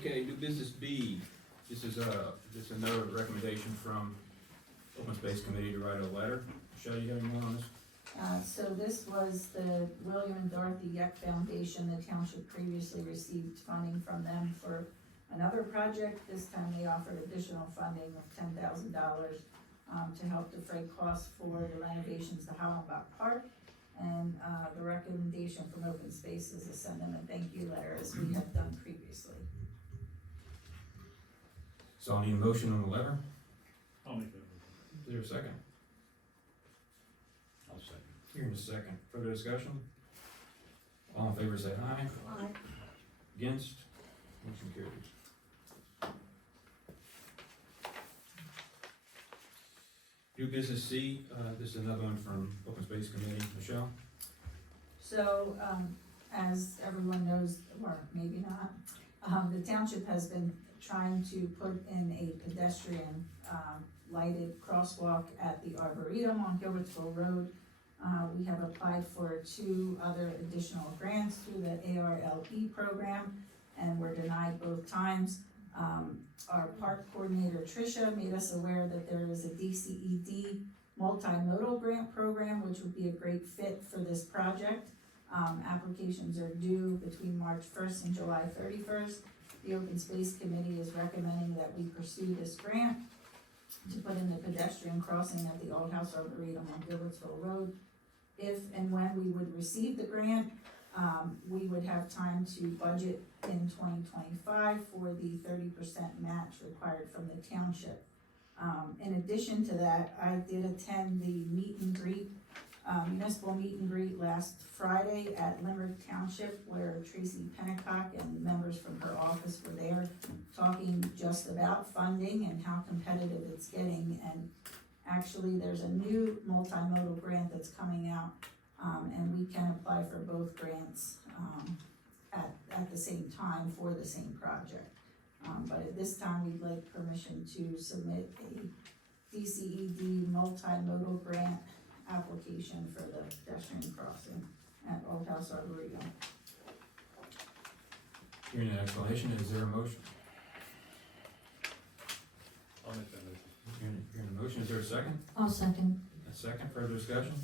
Okay, new business B. This is another recommendation from Open Space Committee to write a letter. Michelle, you got any more on this? So this was the William and Dorothy Yeck Foundation. The township previously received funding from them for another project. This time they offered additional funding of $10,000 to help defray costs for the renovations to Hollenbach Park. And the recommendation from Open Space is to send them a thank you letter as we have done previously. So I'll need a motion on the letter. I'll make that motion. Is there a second? I'll second. Here in a second. Further discussion? All in favor say aye. Aye. Against? Motion carries. New business C, this is another one from Open Space Committee. Michelle? So, as everyone knows, or maybe not, the township has been trying to put in a pedestrian, lighted crosswalk at the Arboretum on Gilbertsville Road. We have applied for 2 other additional grants through the ARLE program, and were denied both times. Our park coordinator, Tricia, made us aware that there is a DCED multimodal grant program, which would be a great fit for this project. Applications are due between March 1st and July 31st. The Open Space Committee is recommending that we pursue this grant to put in the pedestrian crossing at the Old House Arboretum on Gilbertsville Road. If and when we would receive the grant, we would have time to budget in 2025 for the 30% match required from the township. In addition to that, I did attend the meet and greet, municipal meet and greet last Friday at Limerick Township, where Tracy Pennicock and members from her office were there talking just about funding and how competitive it's getting. And actually, there's a new multimodal grant that's coming out, and we can apply for both grants at the same time for the same project. But at this time, we'd like permission to submit a DCED multimodal grant application for the pedestrian crossing at Old House Arboretum. Hearing an explanation, is there a motion? I'll make that motion. Hearing a motion, is there a second? I'll second. A second, further discussion?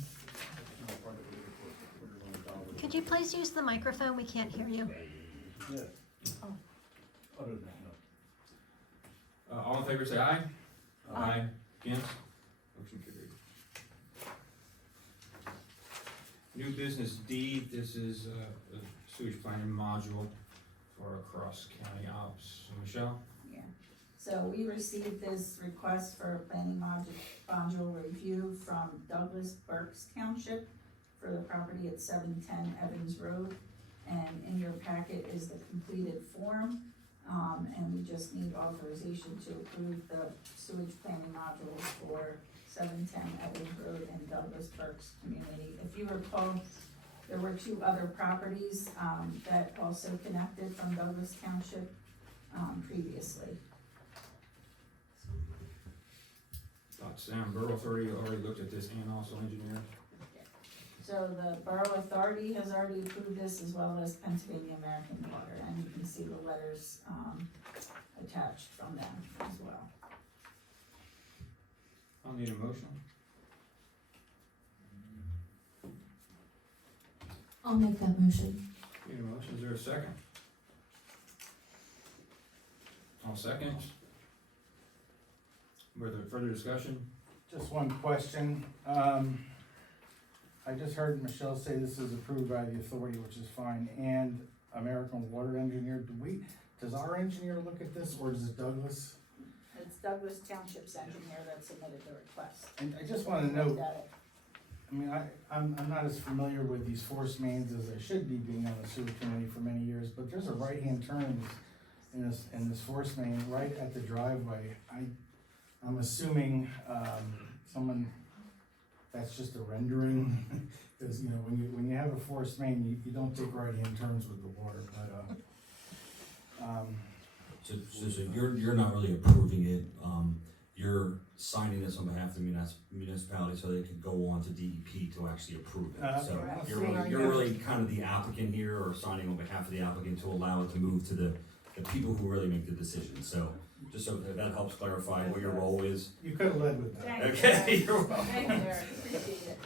Could you please use the microphone? We can't hear you. Yeah. Oh. Other than that, All in favor say aye. Aye. Against? Motion carried. New business D, this is a sewage planning module for across county ops. Michelle? Yeah, so we received this request for a planning module review from Douglas Burks Township for the property at 710 Evans Road. And in your packet is the completed form, and we just need authorization to approve the sewage planning modules for 710 Evans Road and Douglas Burks Community. If you recall, there were 2 other properties that also connected from Douglas Township previously. Sam, Borough Authority already looked at this and also engineered. So the Borough Authority has already approved this, as well as Pennsylvania American Water, and you can see the letters attached from them as well. I'll need a motion. I'll make that motion. Need a motion, is there a second? All seconds. Further discussion? Just one question. I just heard Michelle say this is approved by the authority, which is fine, and American Water Engineer. Does our engineer look at this, or does it Douglas? It's Douglas Township's engineer that submitted the request. And I just wanna know, Looked at it. I mean, I'm not as familiar with these force mains as I should be, being on the sewer committee for many years, but there's a right-hand turn in this force main right at the driveway. I'm assuming, someone, that's just a rendering, because, you know, when you have a forced main, you don't take right-hand turns with the water, but, So you're not really approving it, you're signing this on behalf of the municipality so they can go on to DEP to actually approve it. So Correct. you're really kind of the applicant here, or signing on behalf of the applicant to allow it to move to the the people who really make the decisions, so, just so that helps clarify what your role is. You could have led with that. Thank you. Okay, you're welcome. Thank you, Eric, appreciate it.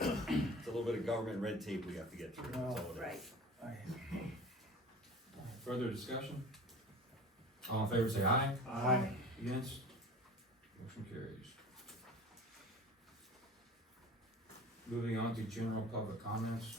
It's a little bit of government red tape we have to get through, that's all it is. Right. Further discussion? All in favor, say aye. Aye. Against? Motion carries. Moving on to general public comments.